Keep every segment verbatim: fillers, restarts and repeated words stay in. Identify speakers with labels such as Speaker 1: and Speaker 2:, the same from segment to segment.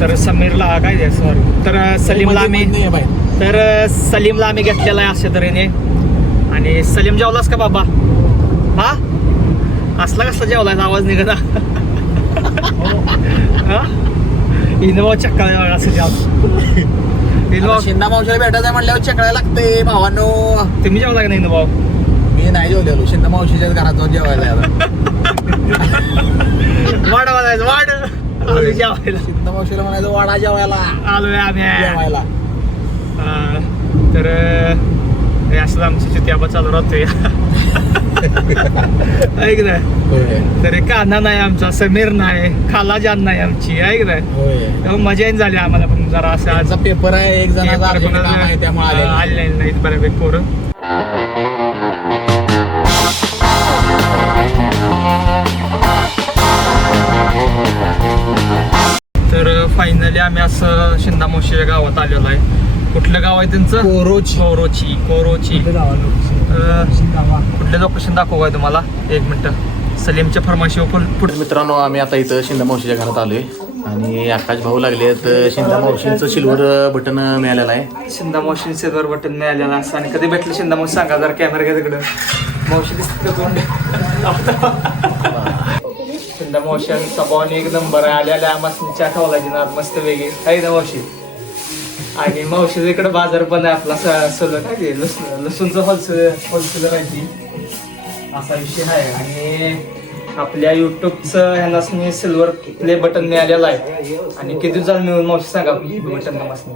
Speaker 1: तर समीरला काय द्या सॉरी तर सलीमला आम्ही तर सलीमला आम्ही घेतलेला आहे अशा तऱ्हेने. आणि सलीम जेवलास का बाबा? हा असला कसला जेवलाय आवाज निघा हा इनोवा चक्का असं जेव
Speaker 2: शिंदा मावशीला भेटायचं म्हटल्यावर चकळायला लागते भावांनो.
Speaker 1: तुम्ही जेवला का नाही इनोवा?
Speaker 2: मी नाही जेवलेलो शिंदा मावशीच्याच घरात जाऊन जेवायला.
Speaker 1: वाड वाजायचं वाड आलो जेवायला.
Speaker 2: शिंदा मावशीला म्हणायचं वाडा जेवायला
Speaker 1: आलोय आम्ही
Speaker 2: जेवायला.
Speaker 1: तर असं आमची चित्याबा चालू राहतोय ऐक ना. तर कान्हा नाही आमचा, समीर नाही, खाला जान नाही आमची ऐक ना. मजा झाली आम्हाला पण जरा असं
Speaker 2: आजचा पेपर आहे एक जणाचा त्यामुळे
Speaker 1: आले नाहीत बऱ्यापैकी पोरं. तर फायनली आम्ही असं शिंदा मावशीच्या गावात आलेलो आहे. कुठलं गाव आहे त्यांचं?
Speaker 2: कोरोची.
Speaker 1: कोरोची कोरोची कुठलं लोकेशन दाखवू काय तुम्हाला एक मिनिट. सलीमच्या फरमाशीवर पुढे
Speaker 2: मित्रांनो आम्ही आता इथं शिंदा मावशीच्या घरात आलोय आणि आकाश भाऊ लागले तर शिंदा मावशींचं सिल्वर बटन मिळालेलं आहे.
Speaker 1: शिंदा मावशी सिल्वर बटन मिळालेलं असं. आणि कधी भेटलं शिंदा मावशी सांगा जरा कॅमेरा घ्या तिकडं. मावशी दिसत शिंदा मावशींचा बॉन एक नंबर आहे. आल्याला मस्तीच्या ठेवला ना मस्त वेगळी आहे ना मावशी. आणि मावशीचा इकडे बाजार पण आहे आपला सलो काय ते लसूण लसूणचं होलसेल होलसेलर आहे ती असा विषय आहे. आणि आपल्या युट्यूबचं ह्याला सिल्वर प्ले बटन मिळालेलं आहे. आणि किती दिवसाला मिळून मावशी सांगा बटन नमासनी?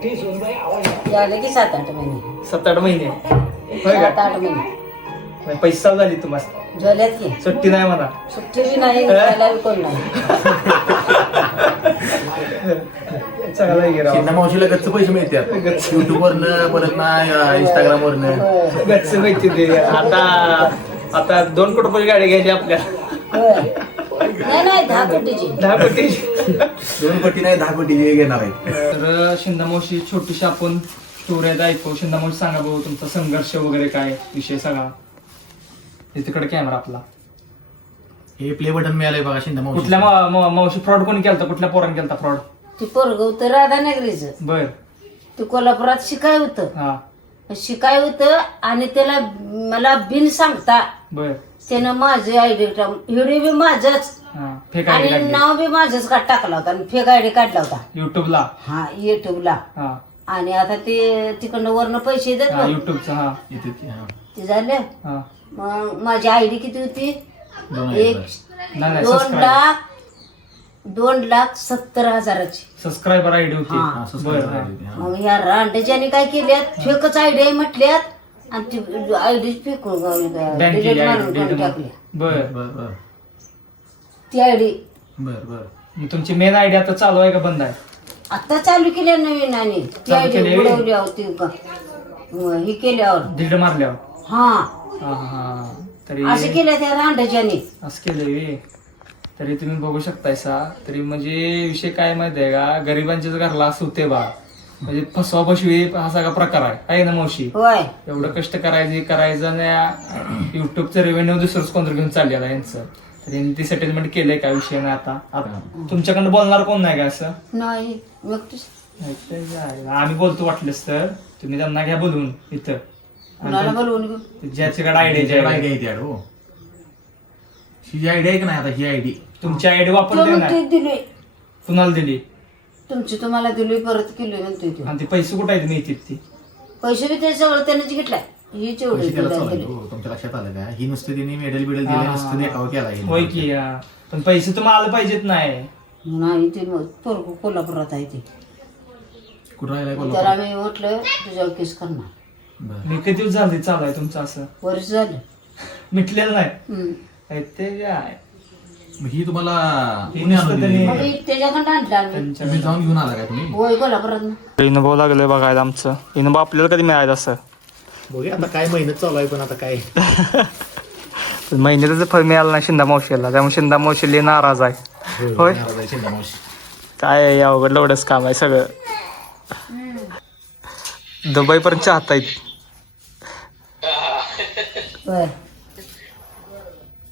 Speaker 3: सात आठ महिने
Speaker 1: सात आठ महिने होय
Speaker 3: सात
Speaker 1: का?
Speaker 3: आठ महिने
Speaker 1: पैसा झाली तुम्हाला
Speaker 3: झाल्यात की
Speaker 1: सुट्टी नाही म्हणा.
Speaker 3: सुट्टी बी नाही खायला बी कोण नाही.
Speaker 1: चांगला आहे
Speaker 2: शिंदा मावशीला गच्च पैसे मिळतात युट्यूब वरनं परत ना इंस्टाग्राम वरनं
Speaker 1: गच्च माहिती ते. आता आता दोन कोटी रुपये गाडी घ्यायची आपल्याला.
Speaker 3: नाही नाही दहा कोटीची
Speaker 1: दहा कोटी
Speaker 2: दोन कोटी नाही दहा कोटी घेणार आहे.
Speaker 1: तर शिंदा मावशी छोटीशी आपण स्टोरी ऐकू. शिंदा मावशी सांगा भाऊ तुमचा संघर्ष वगैरे काय विषय सांगा. तिकडे कॅमेरा आपला.
Speaker 2: हे प्ले बटन मिळालंय बघा शिंदा मावशी.
Speaker 1: कुठल्या मा- मा- मावशी फ्रॉड कोणी केलता? कुठल्या पोराने केलता फ्रॉड?
Speaker 3: ती पोरग होतं राधानगरीचं.
Speaker 1: बर
Speaker 3: ते कोल्हापुरात शिकाय होतं.
Speaker 1: हा
Speaker 3: शिकाय होतं आणि त्याला मला बिन सांगता
Speaker 1: बर
Speaker 3: त्यानं माझे आयडी व्हिडिओ बी माझाच
Speaker 1: हा फेक आयडी
Speaker 3: आणि
Speaker 1: काढली
Speaker 3: नाव बी माझंच काढ टाकला होता आणि फेक आयडी काढला होता
Speaker 1: युट्यूबला.
Speaker 3: हा युट्यूबला.
Speaker 1: हा
Speaker 3: आणि आता ते तिकडनं वरनं पैसे येतात
Speaker 1: हा
Speaker 3: बघ.
Speaker 1: युट्यूबचा. हा
Speaker 2: इथे ते, हा.
Speaker 3: ते झाले.
Speaker 1: हा
Speaker 3: मग माझी आयडी किती होती?
Speaker 2: दोन
Speaker 3: एक
Speaker 2: हजार.
Speaker 1: नाही नाही
Speaker 3: दोन
Speaker 1: सबस्क्राईब
Speaker 3: लाख दोन लाख सत्तर हजाराची.
Speaker 1: सबस्क्रायबर आयडी होती.
Speaker 3: हा.
Speaker 2: हा, subscribe
Speaker 1: बर, हा.
Speaker 2: आहे, हा.
Speaker 3: मग ह्या रांडेच्याने काय केल्यात फेकच आयडी आहे म्हटल्यात आणि ती आयडी फेकून
Speaker 1: बँक
Speaker 3: डिलीट मारून
Speaker 1: आयडी
Speaker 3: टाकली
Speaker 1: बर
Speaker 2: बर बर
Speaker 3: ती आयडी.
Speaker 2: बर बर
Speaker 1: मग तुमची मेन आयडी आता चालू आहे का बंद आहे?
Speaker 3: आता चालू केल्या नवीन आणि ती
Speaker 1: चालू
Speaker 3: आयडी
Speaker 1: केली?
Speaker 3: बुडवली होती ही केल्यावर.
Speaker 1: दीड मारल्यावर.
Speaker 3: हा
Speaker 1: हा हा तरी
Speaker 3: असं केलं त्या रांडेच्याने.
Speaker 1: असं केलंय. तरी तुम्ही बघू शकताय सा. तरी म्हणजे विषय काय माहिती आहे का गरिबांच्याच घरला असं होते बा. म्हणजे फसवा फसवी हा सगळा प्रकार आहे आहे ना मावशी.
Speaker 3: होय
Speaker 1: एवढं कष्ट करायचं करायचं आणि युट्यूबचं रेव्हेन्यू दुसरंच कोणतं घेऊन चाललेलं आहे यांचं. तर यांनी ती सेटलमेंट केलंय काय विषय नाही. आता आता तुमच्याकडनं बोलणार कोण नाही का असं?
Speaker 3: नाही व्यक्तीच
Speaker 1: आम्ही बोलतो वाटलंच तर तुम्ही त्यांना घ्या बोलून इथं.
Speaker 3: कुणाला बोलवून घेऊ?
Speaker 1: ज्याच्याकडे आयडिया
Speaker 2: आयडिया आहे ती ऍड हो. ही आयडिया आहे की नाही आता ही आयडी
Speaker 1: तुमची आयडी वापरते
Speaker 3: तुम्ही
Speaker 1: ना
Speaker 3: ते दिले
Speaker 1: कुणाला दिली
Speaker 3: तुमची तुम्हाला दिली परत केली म्हणतोय तो.
Speaker 1: आणि ते पैसे कुठे आहेत मिळतील ती?
Speaker 3: पैसे बी ते सगळं त्यानेच घेतलाय. ही
Speaker 2: पैसे
Speaker 3: एवढे
Speaker 2: त्याला चालू आहे, हो. तुमच्या लक्षात आलं का? ही नुसतं तिने मेडल बिडल दिलं नुसतं देखावा केला हिने.
Speaker 1: होय की हा. पण पैसे तुम्हाला आलं पाहिजेत नाही.
Speaker 3: नाही ते मग पोरग कोल्हापुरात आहे ते.
Speaker 2: कुठं राहिलाय
Speaker 3: तर
Speaker 2: कोल्हापूर?
Speaker 3: आम्ही म्हटलं तुझ्यावर केस करणार.
Speaker 2: बरं.
Speaker 1: मी किती दिवस झाले चालू आहे तुमचं असं?
Speaker 3: वर्ष झालं.
Speaker 1: मिटलेलं नाही
Speaker 3: हम्म.
Speaker 1: आहे ते काय
Speaker 2: मग ही तुम्हाला
Speaker 1: ही
Speaker 2: कोणी आणून
Speaker 1: नुसतं
Speaker 2: दिली?
Speaker 3: मग मी त्याच्याकडं आणलं आम्ही.
Speaker 2: तुम्ही जाऊन घेऊन आला का तुम्ही?
Speaker 3: होय कोल्हापुरात.
Speaker 1: इनोबा लागले बघायला आमचं. इनोबा आपल्याला कधी मिळायचं असं?
Speaker 2: बघूया आता काय मेहनत चालू आहे पण आता काय
Speaker 1: महिन्याचं फळ मिळालं नाही शिंदा मावशीला. त्यामुळे शिंदा मावशी नाराज आहे. होय काय आहे, अवघड लवडच काम आहे सगळं. दुबई पर्यंत चाहत आहेत.
Speaker 3: बर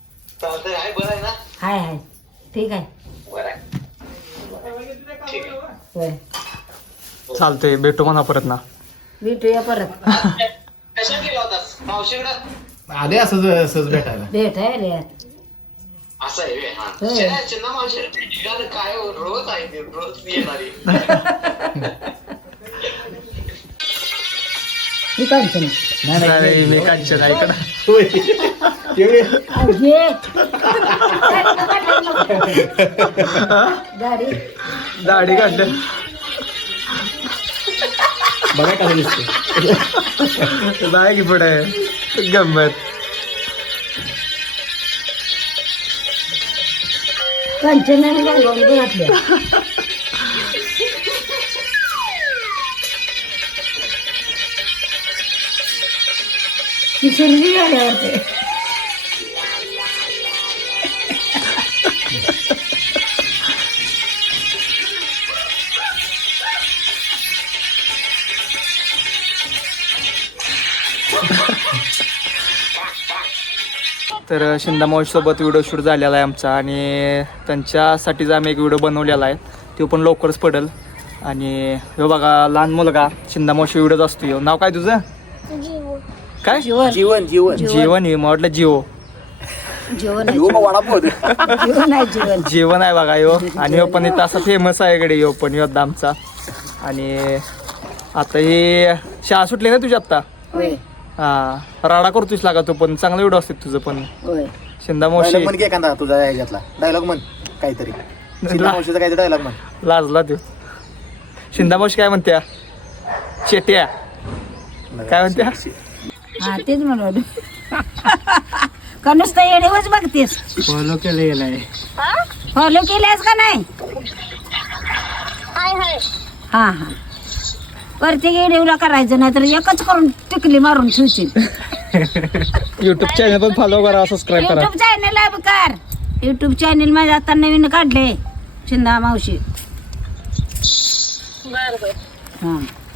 Speaker 3: हाय हाय ठीक आहे. होय.
Speaker 1: चालतंय भेटू म्हणा परत ना.
Speaker 3: भेटूया परत.
Speaker 2: आले असं सहज भेटायला.
Speaker 3: भेट आहे रे यात. होय. ही कांचन.
Speaker 1: नाही मी कांचन ऐकणार.
Speaker 3: घे. गाडी
Speaker 1: दाढी काढलं.
Speaker 2: बघा कसं दिसतं.
Speaker 1: नाही की पुढे गंमत.
Speaker 3: कांचनाने गाडी घातल्या. किशोरी आल्यावर ते
Speaker 1: तर शिंदा मावशीसोबत व्हिडिओ शूट झालेला आहे आमचा आणि त्यांच्यासाठीच आम्ही एक व्हिडिओ बनवलेला आहे. तो पण लवकरच पडेल. आणि हो बघा लहान मुलगा शिंदा मावशी व्हिडिओच असतो. ह्यो नाव काय तुझं? काय
Speaker 3: जीवन
Speaker 2: जीवन जीवन
Speaker 1: जीवन हे म्हटलं जिओ.
Speaker 3: जीवन आहे जीवन आहे जीवन.
Speaker 1: जीवन आहे बघा यो. आणि ह्यो पण इथं असा फेमस आहे इकडे ह्यो पण योद्धा आमचा. आणि आता ही शाळा सुटली ना तुझी आत्ता?
Speaker 3: होय
Speaker 1: हा राडा करतोस लागा तू पण. चांगलं व्हिडिओ असते तुझं पण.
Speaker 3: होय.
Speaker 1: शिंदा मावशी
Speaker 2: म्हण की एखादा तुझा ह्याच्यातला डायलॉग म्हण काहीतरी. शिंदा मावशीचा काहीतरी डायलॉग म्हण.
Speaker 1: लाजला तू. शिंदा मावशी काय म्हणत्या? चेट्या काय म्हणत्या?
Speaker 3: हा तेच म्हणून का नुसतं येडेवच बघतेस?
Speaker 1: फॉलो केलं आहे.
Speaker 3: फॉलो केल्यास का नाही? हा हा प्रत्येक येडेवला करायचं नाही तर एकच करून टिकली मारून ठेवशील.
Speaker 1: युट्यूब चॅनल पण फॉलो करा, सबस्क्राईब करा.
Speaker 3: युट्यूब चॅनल कर. युट्यूब चॅनल माझ्या आता नवीन काढले शिंदा मावशी. हा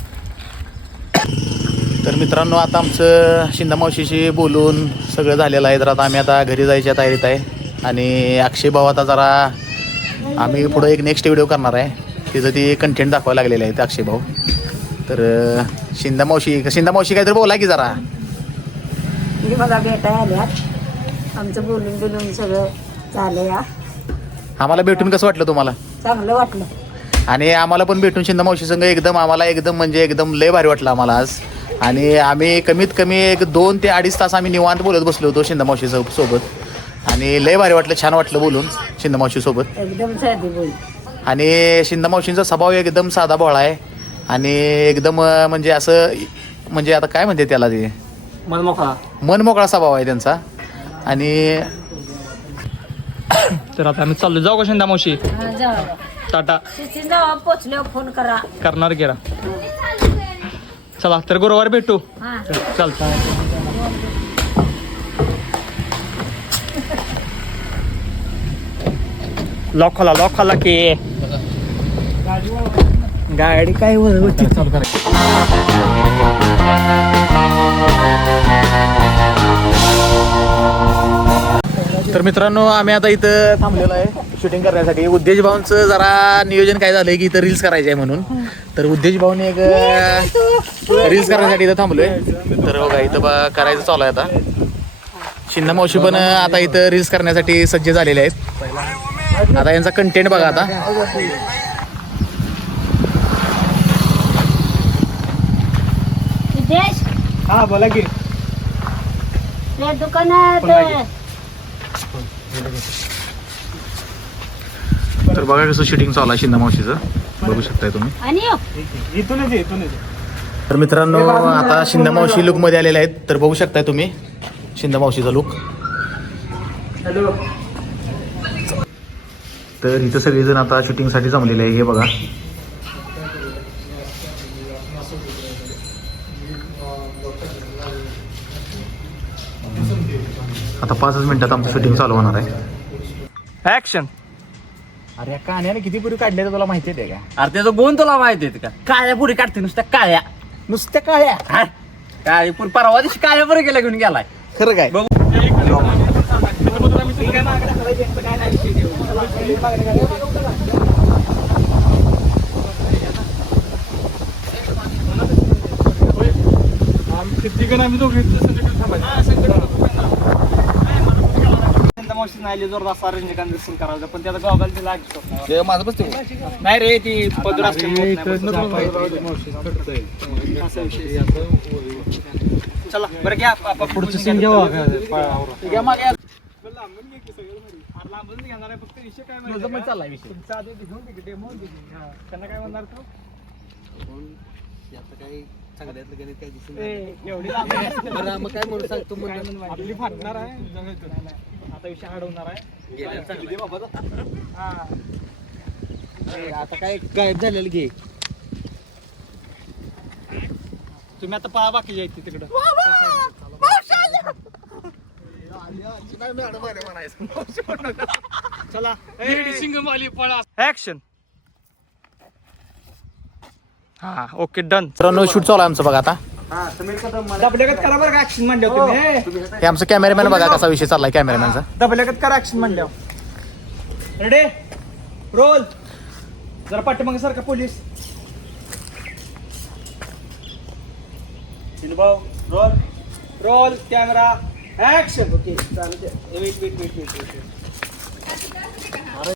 Speaker 2: तर मित्रांनो आता आमचं शिंदा मावशीशी बोलून सगळं झालेलं आहे. तर आता आम्ही आता घरी जायच्या तयारीत आहे. आणि अक्षय भाऊ आता जरा आम्ही पुढं एक नेक्स्ट व्हिडिओ करणार आहे. तिचं ती कंटेंट दाखवायला लागलेलं आहे ते अक्षय भाऊ. तर शिंदा मावशी शिंदा मावशी काहीतरी बोला की जरा.
Speaker 3: मी बघा भेटाय आल्यात. आमचं बोलून बोलून सगळं झालं या.
Speaker 2: आम्हाला भेटून कसं वाटलं तुम्हाला?
Speaker 3: चांगलं वाटलं.
Speaker 2: आणि आम्हाला पण भेटून शिंदा मावशी संग एकदम आम्हाला एकदम म्हणजे एकदम लय भारी वाटलं आम्हाला आज. आणि आम्ही कमीत कमी एक दोन ते अडीच तास आम्ही निवांत बोलत बसलो होतो शिंदा मावशी सोबत. आणि लय भारी वाटलं, छान वाटलं बोलून शिंदा मावशी सोबत.
Speaker 3: एकदम साधी बोल.
Speaker 2: आणि शिंदा मावशींचा स्वभाव एकदम साधा भोळा आहे. आणि एकदम म्हणजे असं म्हणजे आता काय म्हणते त्याला ते
Speaker 1: मनमोकळा
Speaker 2: मनमोकळा स्वभाव आहे त्यांचा. आणि
Speaker 1: तर आता आम्ही चाललो. जाऊ का शिंदा मावशी?
Speaker 3: हा, जाऊ
Speaker 1: टाटा.
Speaker 3: तिथे जाऊ पोचल्यावर फोन करा.
Speaker 1: करणार गेला. चला तर गुरुवार भेटू.
Speaker 3: हा
Speaker 1: चालतं. लॉक खोला लॉक खोला की गाडी काय होती
Speaker 2: चालू करायचं. तर मित्रांनो आम्ही आता इथं थांबलेलो आहे शूटिंग करण्यासाठी. उद्देश भाऊंचं जरा नियोजन काय झालंय की इथं रील्स करायचे आहे म्हणून. तर उद्देश भाऊने एक रील्स करण्यासाठी इथं थांबलोय. तर बघा इथं बा करायचं चालू आहे आता. शिंदा मावशी पण आता इथं रील्स करण्यासाठी सज्ज झालेले आहेत. आता यांचा कंटेंट बघा आता.
Speaker 3: सिद्धेश
Speaker 1: हा बोला की.
Speaker 3: त्या दुकानात
Speaker 2: तर बघा कसं शूटिंग चालू आहे शिंदा मावशीचं, बघू शकताय तुम्ही.
Speaker 3: आणि यो.
Speaker 1: इथूनच इथूनच
Speaker 2: तर मित्रांनो आता शिंदा मावशी लुक मध्ये आलेले आहेत. तर बघू शकताय तुम्ही शिंदा मावशीचा लुक.
Speaker 1: हॅलो.
Speaker 2: तर इथं सगळेजण आता शूटिंगसाठी जमलेले आहे. हे बघा आता पाचच मिनिटात आमचं शूटिंग चालू होणार आहे.
Speaker 1: ऍक्शन.
Speaker 2: अरे कान्याने किती पुरी काढल्या तुला माहिती आहे का?
Speaker 4: अरे त्याचं गुण तुला माहिती आहे का? काळ्या पुरी काढते नुसत्या काळ्या.
Speaker 2: नुसत्या काळ्या.
Speaker 4: हा? काळी पुरी परवा दिवशी काळ्या पुरी गेला घेऊन गेलाय.
Speaker 2: खरं काय?
Speaker 1: तिकडे आम्ही दोघे मावशी नाही जोर असा रंजकांत दर्शन करायचं पण त्याला गॉगल दिला
Speaker 2: माझं बसते
Speaker 1: नाही रे ती पदर चला बरं घ्या पुढचं सीन घेऊ घेणार आहे फक्त विषय काय माहिती
Speaker 2: चाललाय विषय
Speaker 1: तुमचा आधी घेऊन दे डेमो त्यांना काय म्हणणार तू एवढी
Speaker 2: काय म्हणून सांगतो
Speaker 1: आपली फाटणार आहे आता विषय अडवणार आहे
Speaker 2: आता काय गायब झालेलं घे
Speaker 1: तुम्ही आता पळा बाकी जायची तिकडं चला सिंगमाली पळा ऍक्शन हा ओके डन
Speaker 2: मित्रांनो शूट चालू आहे आमचं बघा आता
Speaker 1: दबल्यागत करा बरं का ऍक्शन म्हणल्यावर तुम्ही
Speaker 2: हे आमचं कॅमेरामॅन बघा कसा विषय चाललाय कॅमेरामॅनचा
Speaker 1: दबल्यागत करा ऍक्शन म्हणल्यावर रेडी रोल जरा पाठीमागे सारखा police role role camera action okay चालू वेट वेट वेट वेट